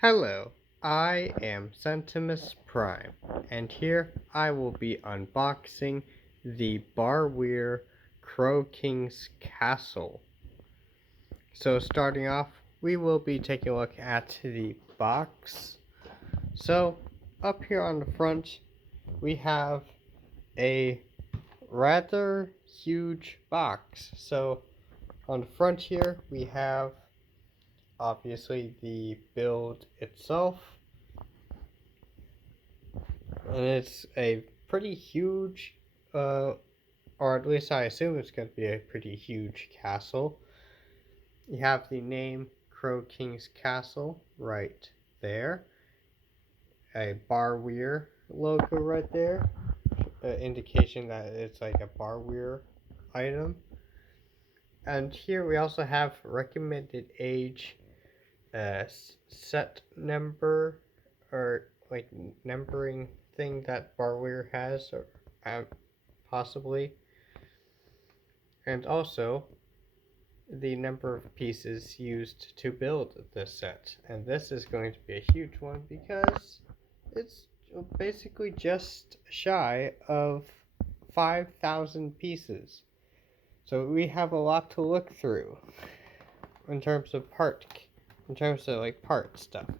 Hello, I am Centimus Prime, and here I will be unboxing the Barweer Crow King's Castle. So starting off, we will be taking a look at the box. So up here on the front, we have a rather huge box. So on the front here, we have obviously the build itself, and it's a pretty huge, or at least I assume it's going to be a pretty huge castle. You have the name Crow King's Castle right there, a Barweer logo right there, indication that it's like a Barweer item. And here we also have recommended age, set number, or like numbering thing that Barweer has, or possibly, and also the number of pieces used to build this set. And this is going to be a huge one because it's basically just shy of 5,000 pieces. So we have a lot to look through in terms of part stuff.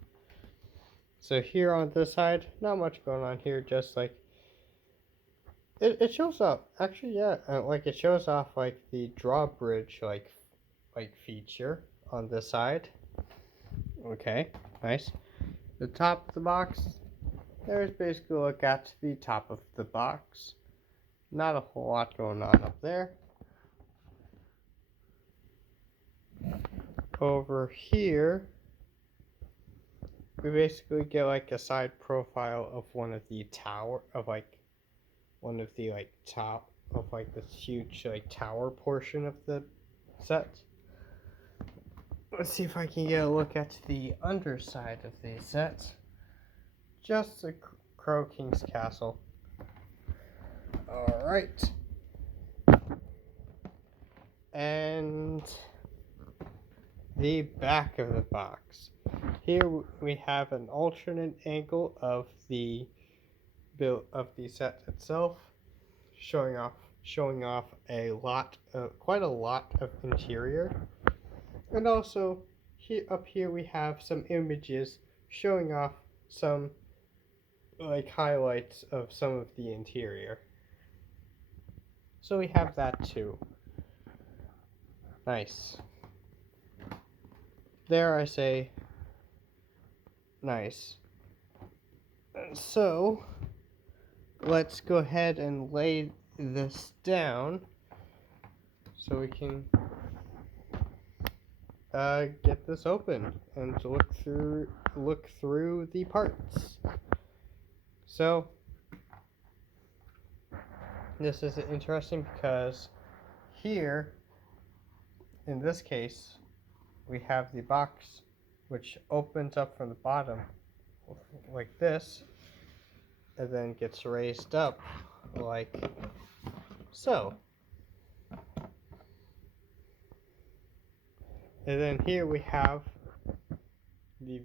So here on this side, not much going on here, just like it shows off. Actually, yeah, like it shows off like the drawbridge like feature on this side. Okay, nice. The top of the box, there's basically a look at the top of the box. Not a whole lot going on up there. Over here, we basically get like a side profile of one of the top of like this huge like tower portion of the set. Let's see if I can get a look at the underside of the set. Just the Crow King's Castle. Alright. And the back of the box. Here we have an alternate angle of the build of the set itself, showing off quite a lot of interior. And also, up here we have some images showing off some like highlights of some of the interior. So we have that too. Nice. There I say, nice. So, let's go ahead and lay this down so we can get this open and to look through the parts. So this is interesting because here in this case we have the box which opens up from the bottom like this and then gets raised up like so. And then here we have here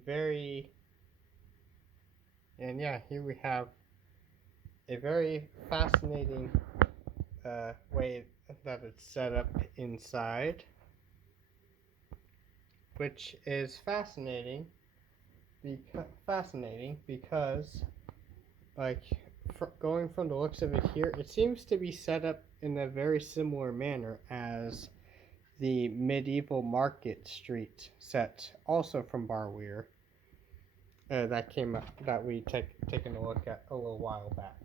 we have a very fascinating way that it's set up inside, which is fascinating because like going from the looks of it here, it seems to be set up in a very similar manner as the medieval market street set, also from Barweer, that we taken a look at a little while back,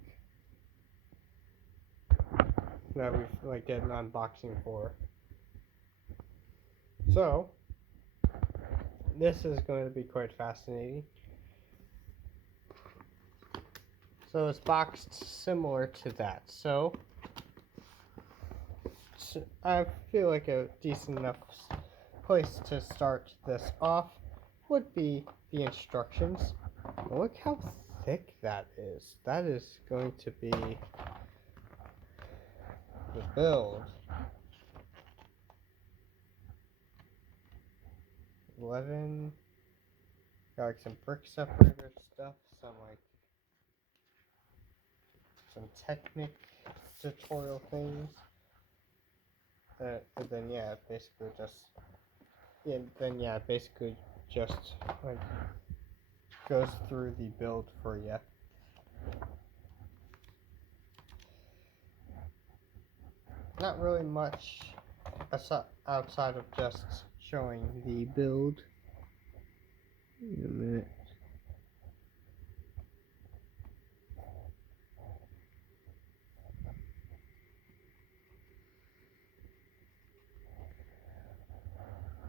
that we've did an unboxing for. So this is going to be quite fascinating. So it's boxed similar to that. So I feel like a decent enough place to start this off would be the instructions. Look how thick that is. That is going to be the build. 11. Got like some brick separator stuff, some Technic tutorial things. And then basically just like goes through the build for you. Not really much outside of just showing the build. Wait a minute.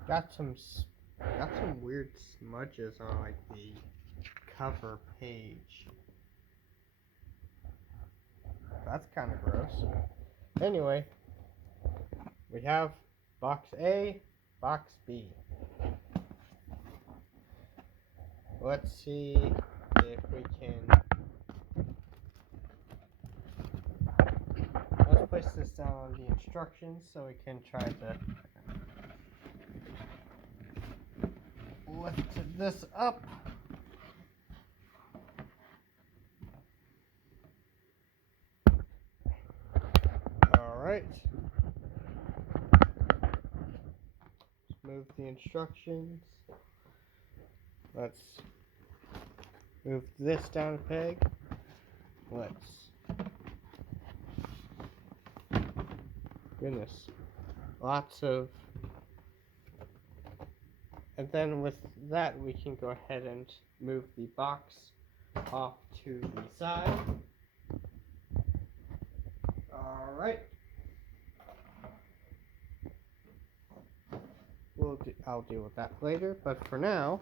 Got some weird smudges on like the cover page. That's kind of gross. Anyway, we have box A, box B. Let's see if we can. Let's place this down on the instructions so we can try to lift this up. Alright. Move the instructions. Let's move this down a peg. Goodness. Lots of. And then with that, we can go ahead and move the box off to the side. Alright. I'll deal with that later, but for now,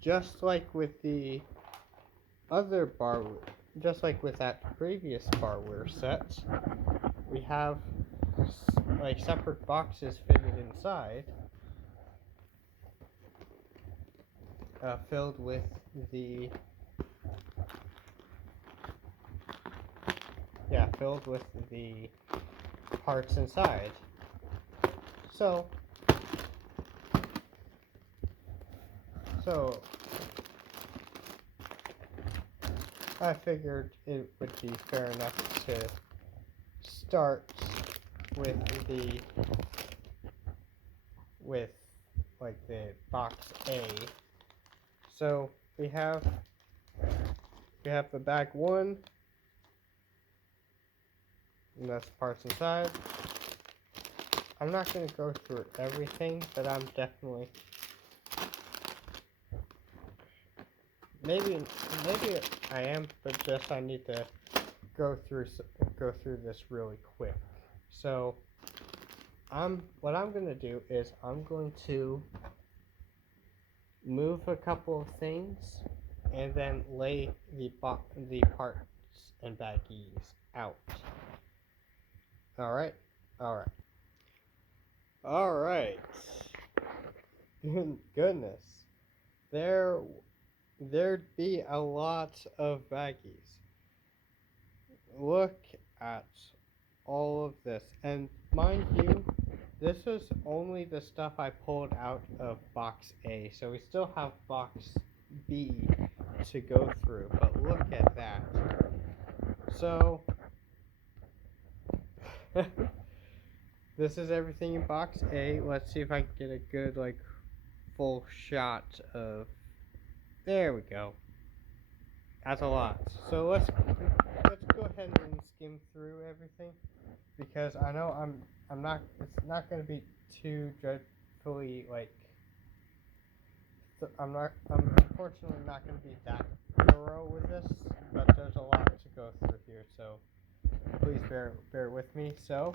just like with the other Barweer, just like with that previous Barweer set, we have like separate boxes fitted inside, filled with the parts inside. So I figured it would be fair enough to start with the box A. So we have the bag 1, and that's parts inside. I'm not going to go through everything, but I'm definitely maybe I am, but just I need to go through this really quick. So what I'm going to do is I'm going to move a couple of things and then lay the parts and baggies out. Alright. Goodness. There'd be a lot of baggies. Look at all of this. And mind you, this is only the stuff I pulled out of box A. So we still have box B to go through. But look at that. So this is everything in box A. Let's see if I can get a good full shot of. There we go. That's a lot. So let's go ahead and skim through everything, because I know I'm not. It's not going to be too dreadfully I'm unfortunately not going to be that thorough with this, but there's a lot to go through here. So please bear with me. So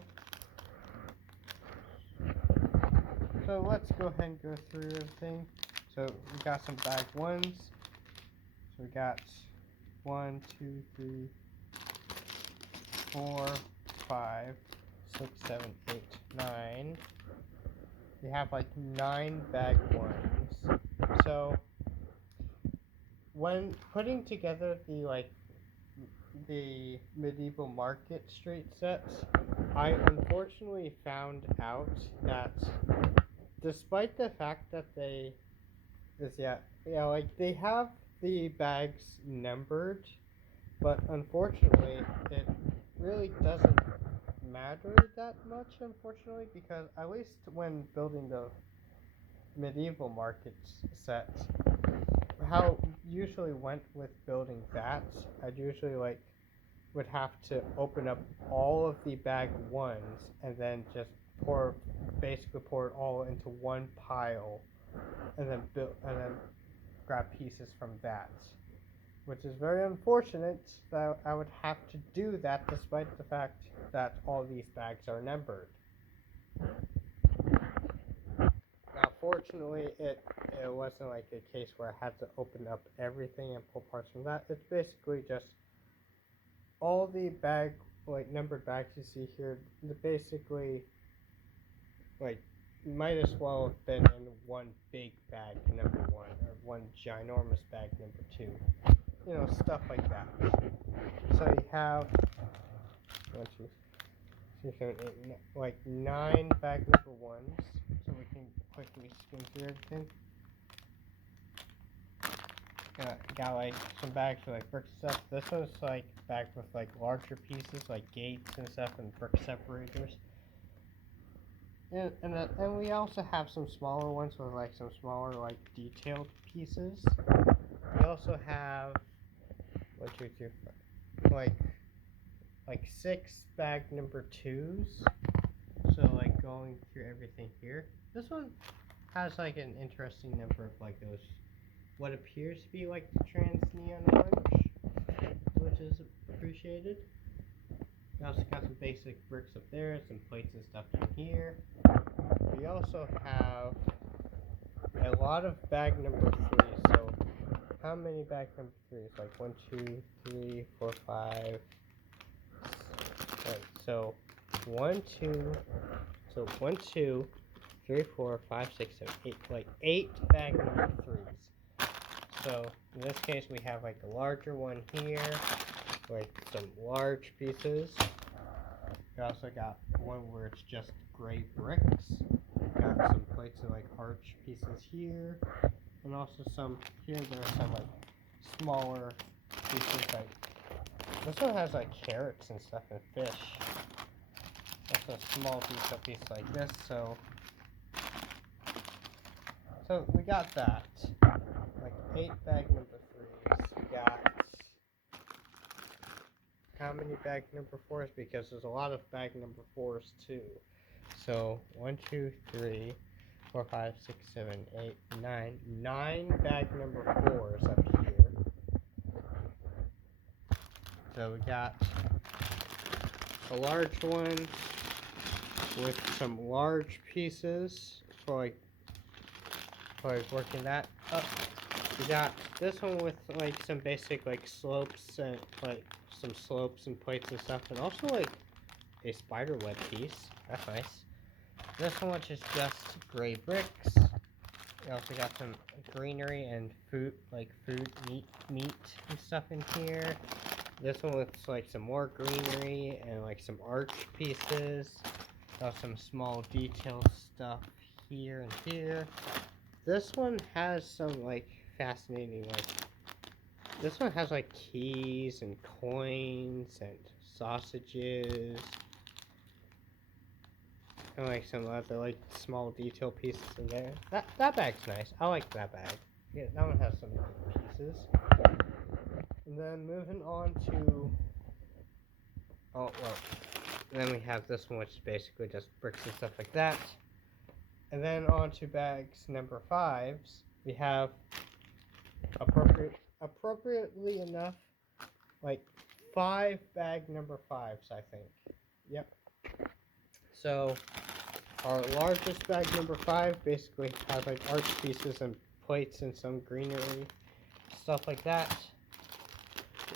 let's go ahead and go through everything. So we got some bag 1s. So we got 1, 2, 3, 4, 5, 6, 7, 8, 9. We have 9 bag 1s. So when putting together the medieval market street sets, I unfortunately found out that despite the fact that they like they have the bags numbered, but unfortunately it really doesn't matter that much, unfortunately, because at least when building the medieval markets sets, how usually went with building that, I'd usually would have to open up all of the bag ones and then just basically pour it all into one pile, and then grab pieces from that, which is very unfortunate that I would have to do that despite the fact that all these bags are numbered. Now, fortunately, it wasn't like a case where I had to open up everything and pull parts from that. It's basically just all the numbered bags you see here. Basically, might as well have been in one big bag, number 1, or one ginormous bag, number 2. You know, stuff like that. So you have 1, 2, 3, 4, 8, 9 bag number 1s. So we can quickly skim through everything. Got some bags with brick stuff. This one's bag with larger pieces like gates and stuff and brick separators. And we also have some smaller ones with some smaller detailed pieces. We also have 1, 2, 3, 4, 6 bag number 2s. So going through everything here. This one has an interesting number of those what appears to be the trans neon orange, which is appreciated. We also got some basic bricks up there, some plates and stuff in here. We also have a lot of bag number 3. So how many bag number 3s? 1, 2, 3, 4, 5. Right, so 1, 2. So 1, 2, 3, 4, 5, 6, 7, 8. 8 bag number 3s. So in this case, we have a larger one here, some large pieces. We also got one where it's just gray bricks. Got some plates and arch pieces here, and also some here. There are some smaller pieces. This one has carrots and stuff and fish. That's a small piece like this. So we got that. 8 bag number 3s. We got how many bag number 4s? Because there's a lot of bag number 4s too. So 1, 2, 3, 4, 5, 6, 7, 8, 9. 9 bag number 4s up here. So we got a large one with some large pieces for working that up. We got this one with some basic slopes and some slopes and plates and stuff, and also a spider web piece. That's nice. This one, which is just gray bricks. We also got some greenery and food, meat and stuff in here. This one with some more greenery and some arch pieces. Got some small detail stuff here and here. This one has some fascinating this one has keys and coins and sausages and some other small detail pieces in there. That bag's nice. I like that bag. Yeah, that one has some pieces. And then moving on to then we have this one, which is basically just bricks and stuff like that. And then on to bags number 5s. We have appropriately enough 5 bag number 5s, I think. Yep. So our largest bag number 5 basically has arch pieces and plates and some greenery, stuff like that.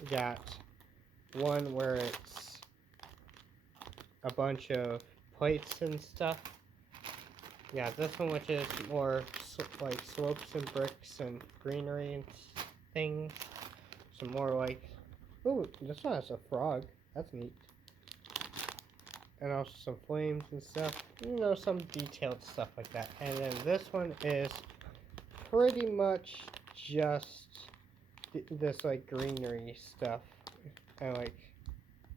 We got one where it's a bunch of plates and stuff. Yeah, this one, which is more slopes and bricks and greenery and things. Some more ooh, this one has a frog. That's neat. and also some flames and stuff. You know, some detailed stuff like that. And then this one is pretty much just this like greenery stuff and like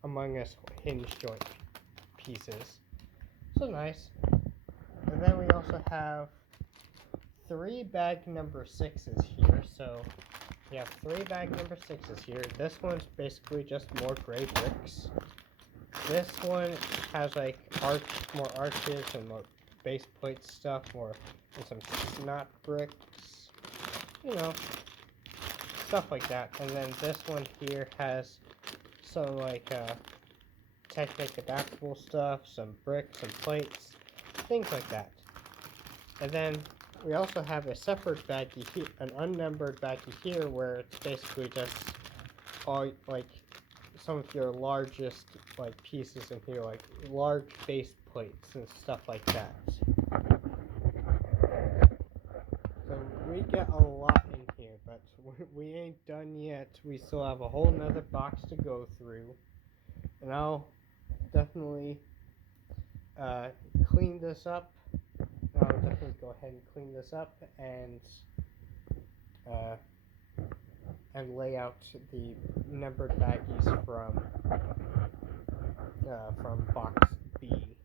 Among Us hinge joint pieces. So nice. And then we also have 3 bag number 6s here. So we have 3 bag number 6s here. This one's basically just more gray bricks. This one has like more arches and more base plate stuff, and some snot bricks, you know, stuff like that. And then this one here has some like Technic adaptable stuff, some bricks, some plates, things like that. And then we also have a separate baggie here, an unnumbered baggie here, where it's basically just all like some of your largest like pieces in here, like large base plates and stuff like that. So we get a lot in here, but we ain't done yet. We still have a whole nother box to go through, and I'll definitely clean this up. I'll definitely go ahead and clean this up and lay out the numbered baggies from box B.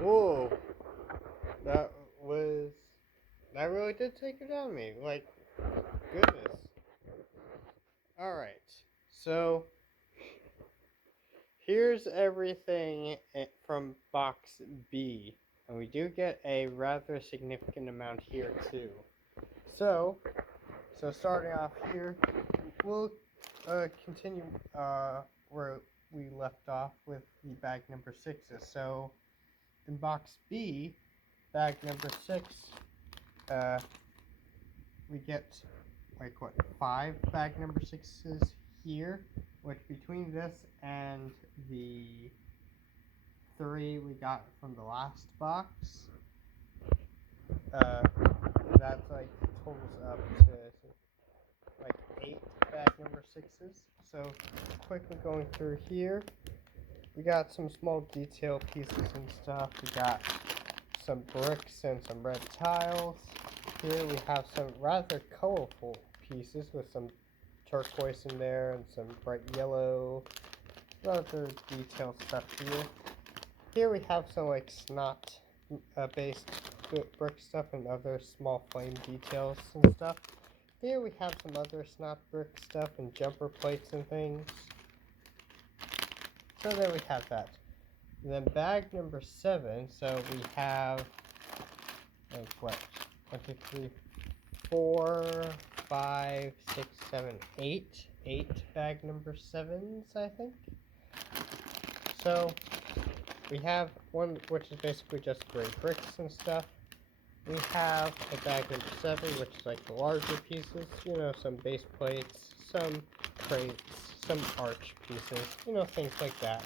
Whoa, that really did take it out of me. Like, goodness. All right, so here's everything from box B, and we do get a rather significant amount here too. So starting off here, we'll continue where we left off with the bag number 6s. So in box B, bag number 6, we get like 5 bag number 6s here, which between this and the 3 we got from the last box, that's like totals up to like 8 bag number 6s. So quickly going through here, we got some small detail pieces and stuff. We got some bricks and some red tiles. Here we have some rather colorful pieces with some turquoise in there and some bright yellow, other detailed stuff here. Here we have some like snot based brick stuff and other small flame details and stuff. Here we have some other snot brick stuff and jumper plates and things. So there we have that. And then bag number 7, so we have like what? 1, 2, 3, 4, 5, 6, 7, 8. 8 bag number 7s, I think. So we have one which is basically just gray bricks and stuff. We have a bag number 7, which is like the larger pieces, you know, some base plates, some crates, some arch pieces, you know, things like that.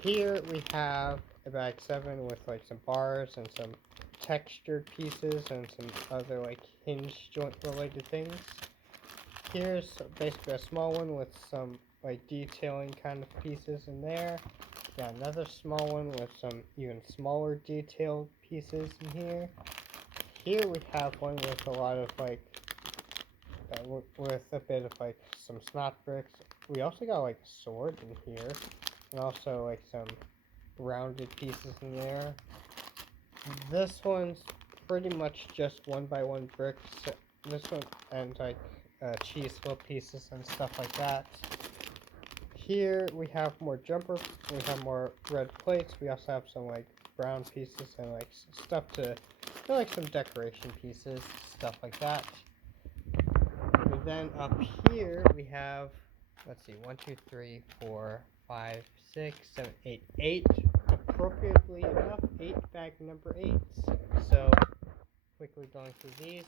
Here we have a bag 7 with like some bars and some textured pieces and some other like hinge joint related things. Here's basically a small one with some like detailing kind of pieces in there. Got another small one with some even smaller detailed pieces in here. Here we have one with a lot of like with a bit of like some snot bricks. We also got like a sword in here, and also like some rounded pieces in there. This one's pretty much just 1x1 bricks. This one and like cheese flip pieces and stuff like that. Here we have more jumpers. We have more red plates. We also have some like brown pieces and like stuff to like some decoration pieces, stuff like that. And then up here we have, let's see, 1, 2, 3, 4, 5, 6, 7, 8. 8, appropriately enough, 8 bag number 8s. So quickly going through these.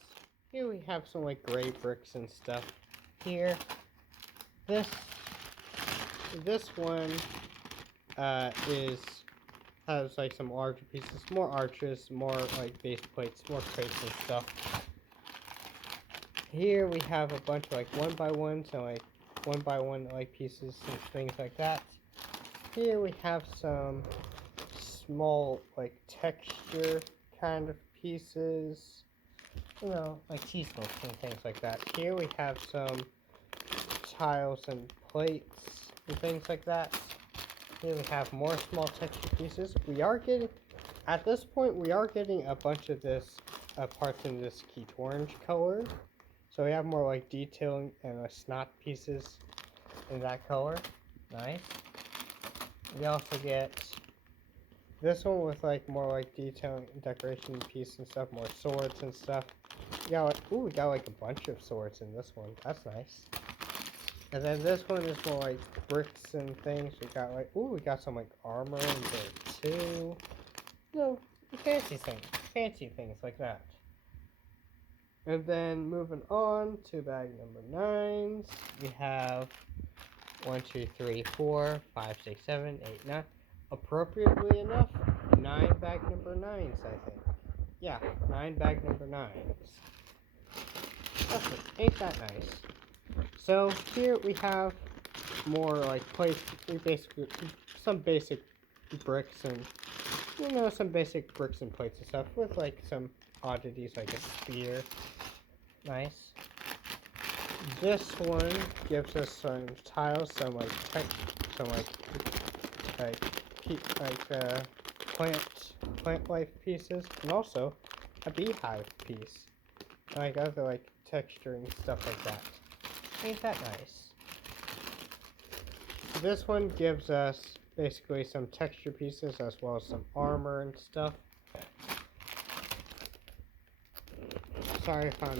Here we have some like gray bricks and stuff. Here, this one has like some larger pieces, more arches, more like base plates, more crates and stuff. Here we have a bunch of like 1x1s and like one by one like pieces and things like that. Here we have some small like texture kind of pieces, like cheese sticks and things like that. Here we have some tiles and plates and things like that. Here we have more small texture pieces. At this point, we are getting a bunch of this parts in this key orange color. So we have more like detailing and snot pieces in that color. Nice. We also get this one with like more like detailing, decoration piece and stuff, more swords and stuff. We got like a bunch of swords in this one. That's nice. And then this one is more like bricks and things. We got some like armor in there too. Fancy things like that. And then moving on to bag number 9s, we have 1, 2, 3, 4, 5, 6, 7, 8, 9. Appropriately enough, 9 bag number 9s, I think. Yeah, 9 bag number 9s. Ain't that nice? So here we have more like plates. Basically some basic bricks and some basic bricks and plates and stuff with like some oddities like a spear. Nice. This one gives us some tiles, some like plant life pieces, and also a beehive piece. Like other like texturing stuff like that. Ain't that nice? This one gives us basically some texture pieces as well as some armor and stuff. Sorry if I'm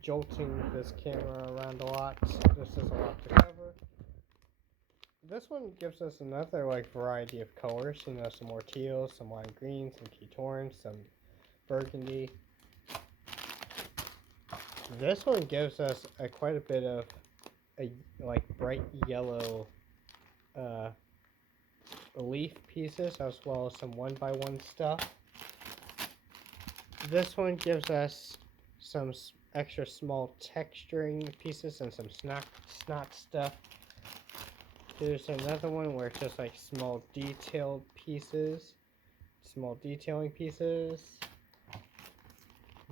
jolting this camera around a lot. This is a lot to cover. This one gives us another like variety of colors. Some more teals, some lime greens, some keytorns, some burgundy. This one gives us quite a bit of like bright yellow leaf pieces as well as some one by one stuff. This one gives us some extra small texturing pieces and some snot stuff. There's another one where it's just like small detailing pieces.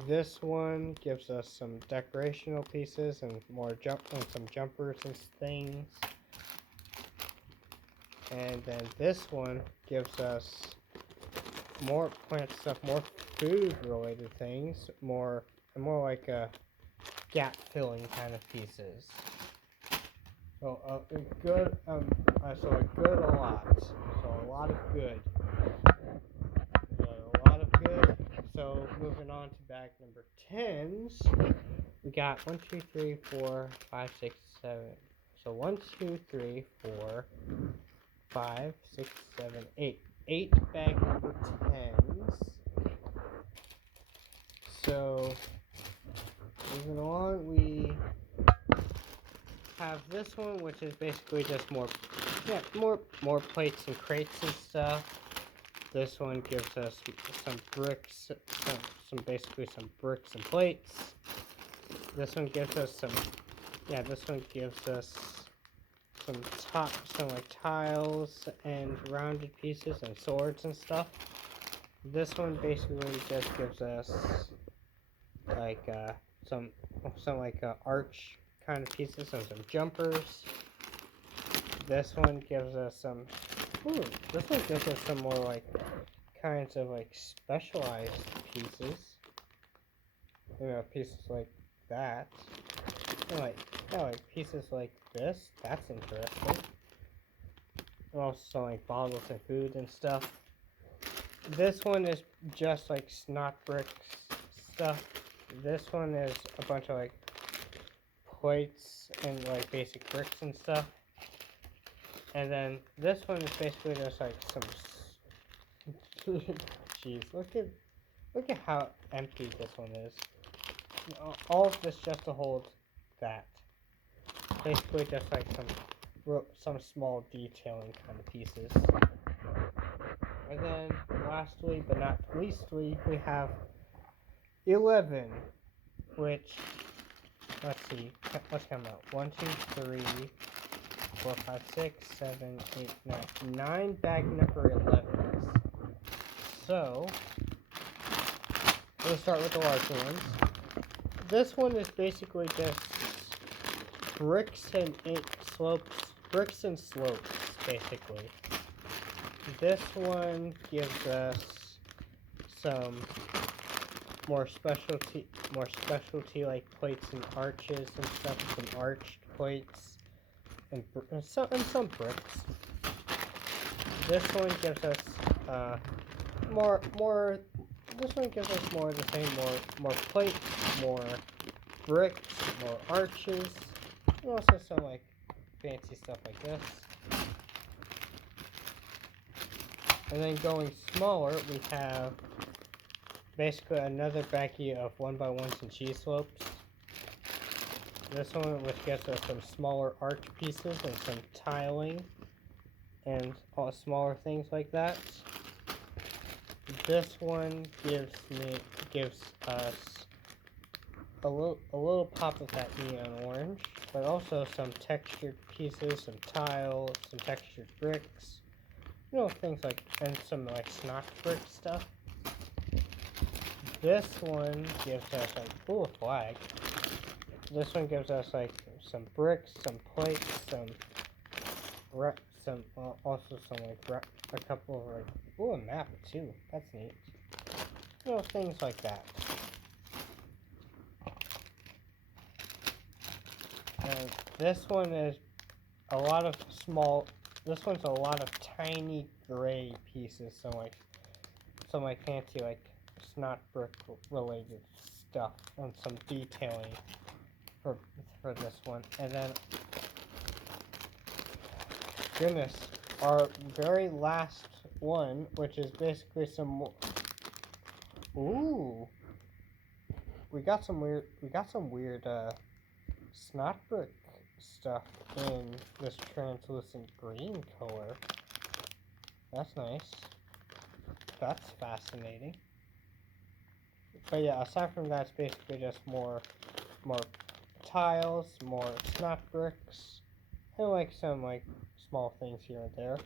This one gives us some decorational pieces and some jumpers and things. And then this one gives us more plant stuff, more food related things, more like a gap filling kind of pieces. So a lot of good. So moving on to bag number 10s, we got 1, 2, 3, 4, 5, 6, 7. So 1, 2, 3, 4, 5, 6, 7, 8. 8 bag number 10s. So moving on, we have this one, which is basically just more plates and crates and stuff. This one gives us some bricks, some bricks and plates. This one gives us some like tiles and rounded pieces and swords and stuff. This one basically just gives us like some arch kind of pieces and some jumpers. This one gives us some more like kinds of like specialized pieces. Pieces like that. And like pieces like this. That's interesting. And also like bottles and food and stuff. This one is just like snot bricks stuff. This one is a bunch of like plates and like basic bricks and stuff. And then this one is basically just like some. Jeez, look at how empty this one is. All of this just to hold that. Basically, just like some small detailing kind of pieces. And then, lastly but not leastly, we have 11, which let's see, let's come out. 1, 2, 3, 4, 5, 6, 7, 8, 9. 9 bag number 11s. So, we'll start with the larger ones. This one is basically just bricks and slopes, basically. This one gives us some more specialty like plates and arches and stuff, some arched plates and some bricks. This one gives us more. This one gives us more of the same, more plates, more bricks, more arches, and also some like fancy stuff like this. And then going smaller, we have basically another baggie of 1x1s and cheese slopes. This one, which gives us some smaller arch pieces and some tiling and all smaller things like that. This one gives us a little pop of that neon orange, but also some textured pieces, some tile, some textured bricks, you know, things like, and some like snot brick stuff. This one gives us like, ooh, a flag. This one gives us like some bricks, some plates, also some like a couple of like, ooh, a map too. That's neat. You know, things like that. And this one is a lot of this one's a lot of tiny gray pieces, some like fancy like snot brick related stuff and some detailing for this one. And then, goodness, our very last one, which is basically some more. Ooh, we got some weird snot brick stuff in this translucent green color. That's nice. That's fascinating. But yeah, aside from that, it's basically just more tiles, more snot bricks, and like some like small things here and there.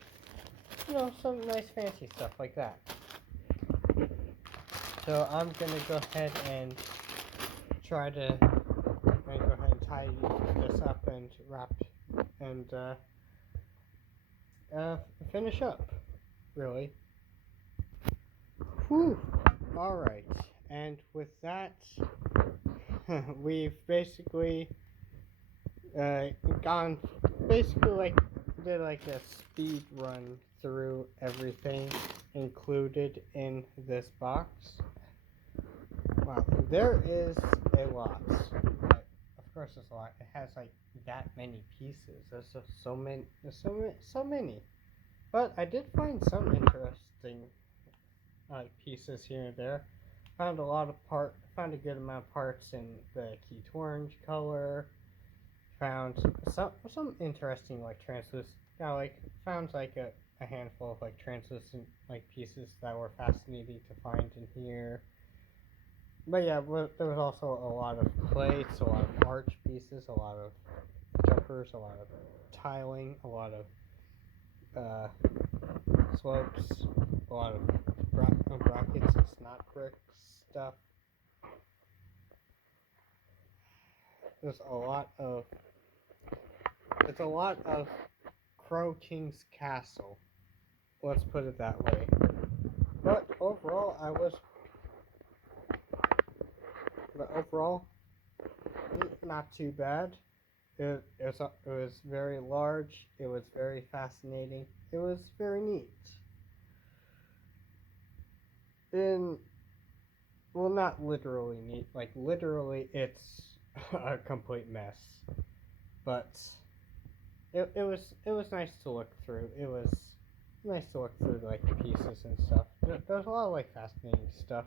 You know, some nice fancy stuff like that. So I'm gonna go ahead and try to tidy this up and wrap and finish up, really. Whew. Alright, and with that, we've basically did like a speed run through everything included in this box. Wow, there is a lot. But of course, there's a lot. It has like that many pieces. There's just so many. But I did find some interesting pieces here and there. Found a good amount of parts in the key orange color. Found some interesting like translucent. Found like a handful of like translucent like pieces that were fascinating to find in here. But yeah, there was also a lot of plates, a lot of arch pieces, a lot of jumpers, a lot of tiling, a lot of slopes, a lot of brackets and snot brick stuff. It's a lot of Crow King's Castle. Let's put it that way. But overall, not too bad. It was very large. It was very fascinating. It was very neat. Well, not literally neat. Like literally, it's a complete mess. But it was nice to look through. It was nice to look through like the pieces and stuff. There's a lot of like fascinating stuff.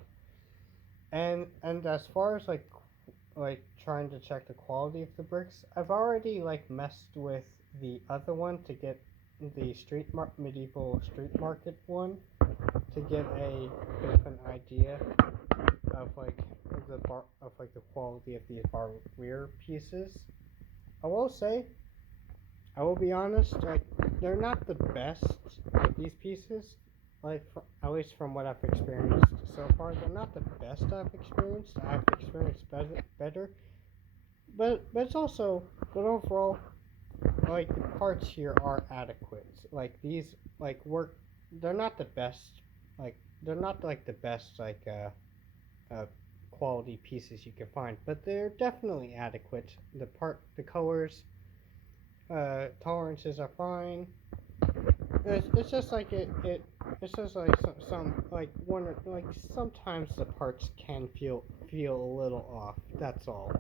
And as far as like trying to check the quality of the bricks, I've already like messed with the other one to get the medieval street market one, to get a bit of an idea of the quality of these Barweer pieces. I will say, I will be honest, like they're not the best of these pieces. Like at least from what I've experienced so far, they're not the best I've experienced. I've experienced better, but it's also but overall, like the parts here are adequate. Like these work. They're not the best. Like they're not like the best uh quality pieces you can find, but they're definitely adequate. The colors, tolerances are fine. It's just like it's just like some like one like sometimes the parts can feel a little off. That's all.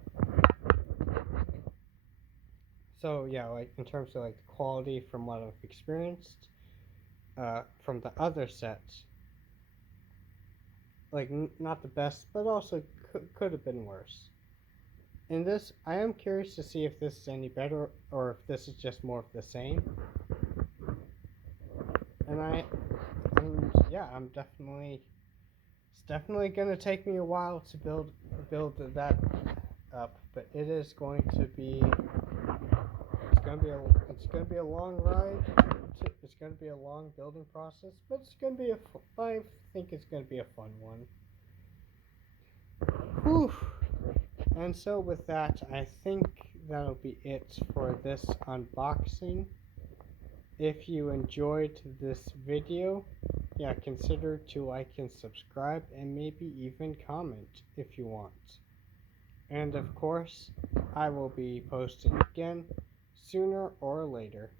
So yeah, like in terms of like the quality from what I've experienced, from the other sets, like not the best, but also could have been worse. In this, I am curious to see if this is any better or if this is just more of the same. And yeah, it's definitely gonna take me a while to build that up, but it is going to be, it's gonna be a long ride. It's gonna be a long building process, but it's gonna be I think it's gonna be a fun one. Whew. And so with that, I think that'll be it for this unboxing. If you enjoyed this video, yeah, consider to like and subscribe and maybe even comment if you want. And of course, I will be posting again sooner or later.